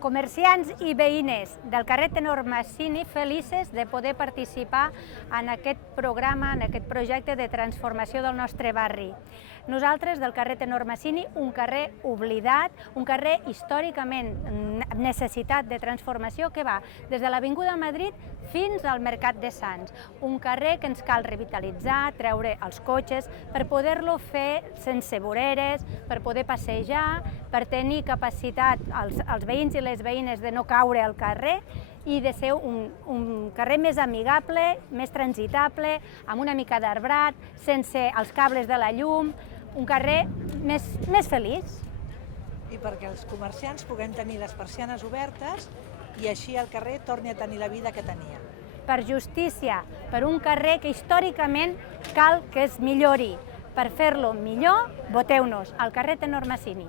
Comerciants i veïnes del carrer Tenor Masini felices de poder participar en aquest programa, en aquest projecte de transformació del nostre barri. Nosaltres, del carrer Tenor Masini, un carrer oblidat, un carrer històricament necessitat de transformació que va des de l'Avinguda Madrid fins al Mercat de Sants. Un carrer que ens cal revitalitzar, treure els cotxes, per poder-lo fer sense voreres, per poder passejar, per tenir capacitat els veïns i les veïnes de no caure al carrer i de ser un carrer més amigable, més transitable, amb una mica d'arbrat, sense els cables de la llum, un carrer més feliç. I perquè els comerciants puguem tenir les persianes obertes i així el carrer torni a tenir la vida que tenia. Per justícia, per un carrer que històricament cal que es millori. Per fer-lo millor, voteu-nos al carrer Tenor Masini.